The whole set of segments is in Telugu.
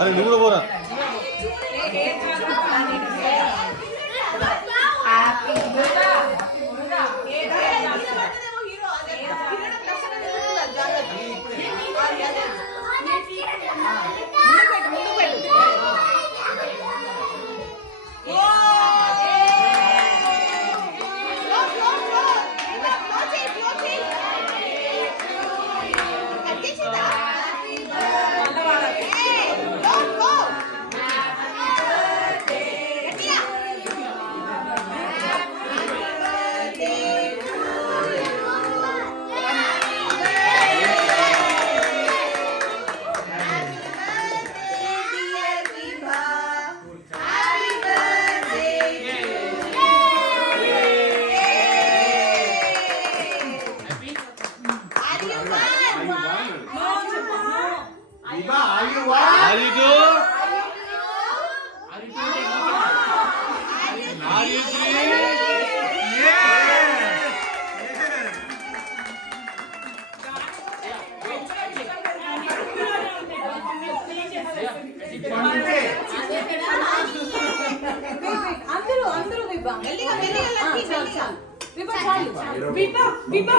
అరే నువ్వు పోరా.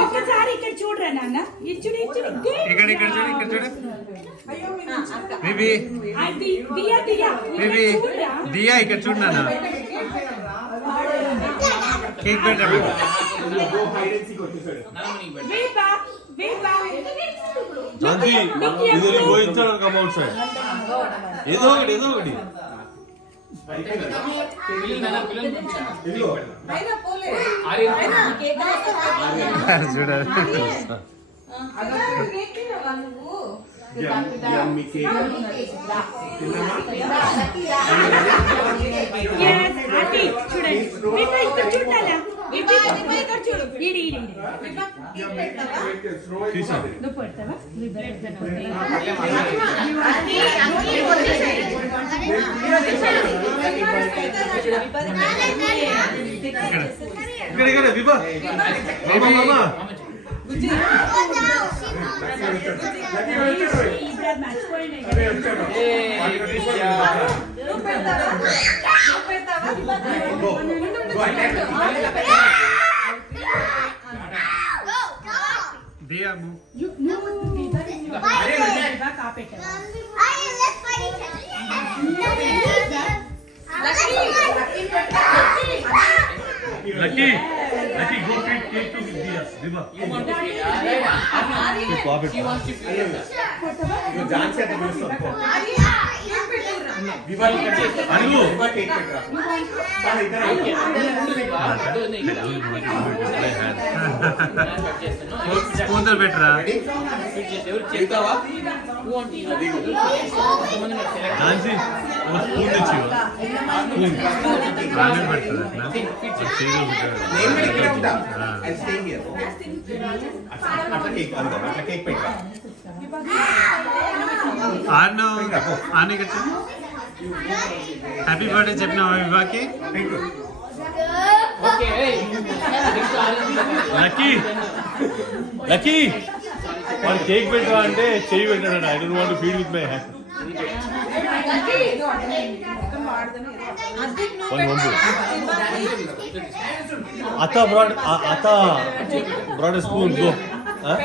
ఒక్కసారి ఇక్కడ చూడరా నాన్న. ఇచ్చుడు ఇచ్చుడు ఇక్కడ ఇక్కడ చూడు ఇక్కడ చూడు. బేబీ బేబీ దియా ఇక్కడ చూడు నాన్న. కేక్ పెట్టా పోయించాడు కమ్ అవుట్ సైడ్. ఏదో ఒకటి ఏదో ఒకటి చూడాలి. ఇక్కడ ఇక్కడ విభా మామా दिया lucky lucky go feed cake to Diya Diba you want to feed you pop it you dance at the best of Diva anu Diva cake petra sana idhar spoon తో పెట్రా చేస్తావా you want డాన్సి ఓ స్పూన్ తెచ్చివా స్పూన్ రానే పెడతారు అట్లా చేలో పెట్టారు నేను ఇక్కడ ఉంటా ఐ స్టే హియర్ అట్లా కేక్ పెట్టా ఆనో ఆనే కచ్చ హ్యాపీ బర్త్డే చెప్పినా వివాకి ఓకే లక్కీ లక్కీ వాడు కేక్ పెట్టరా అంటే చెయ్యి పెట్టాడు. I don't want to feed with my hand. Ata brought a spoon. Go. Huh?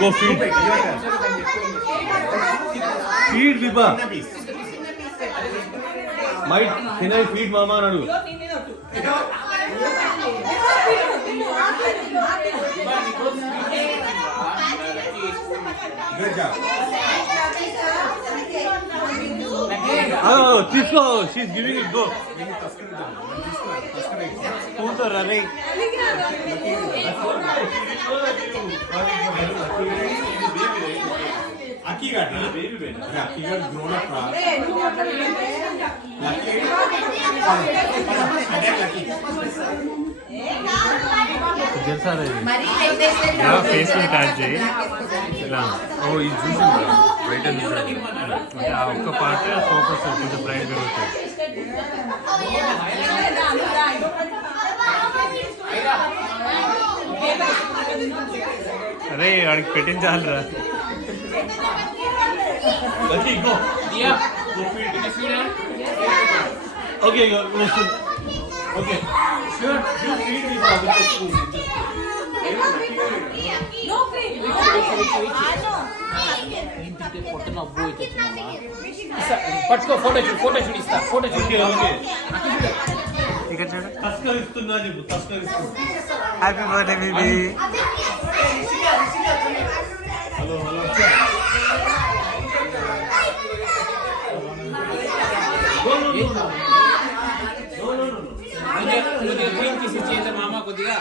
Go feed. Feed Viva. Can I feed Mama Nadu? Good job. Oh, Tisco, she's giving it. Go. Spoon to running. Aki got baby baby. Aki got grown up. Lucky. जैसा रहे या फेस में टैग చేయి ఇలా ఓ ఇది చూసింది రైట్ అండ్ అంటే ఆ ఒక్క పార్ట్ ఫోకస్ కొంచెం బ్రైట్ జరుగుతుంది. అరే వాడికి పెట్టించాలరా. दिया feed है okay okay sure you feed me for the spoon. No free. పొట్టన అబ్బో ఇచ్చేస్తున్నామా పట్టుకో ఫోటో చూడు ఇస్తా ఫోటో ఓకే చూడు ఓకే ఇక్కడ చూడు. తస్కరిస్తున్నా చెప్పు తస్కరిస్తున్నా. Happy birthday baby. Hello hello కొద్దిగా క్లీన్ తీసి ఇచ్చేయండి మామ కొద్దిగా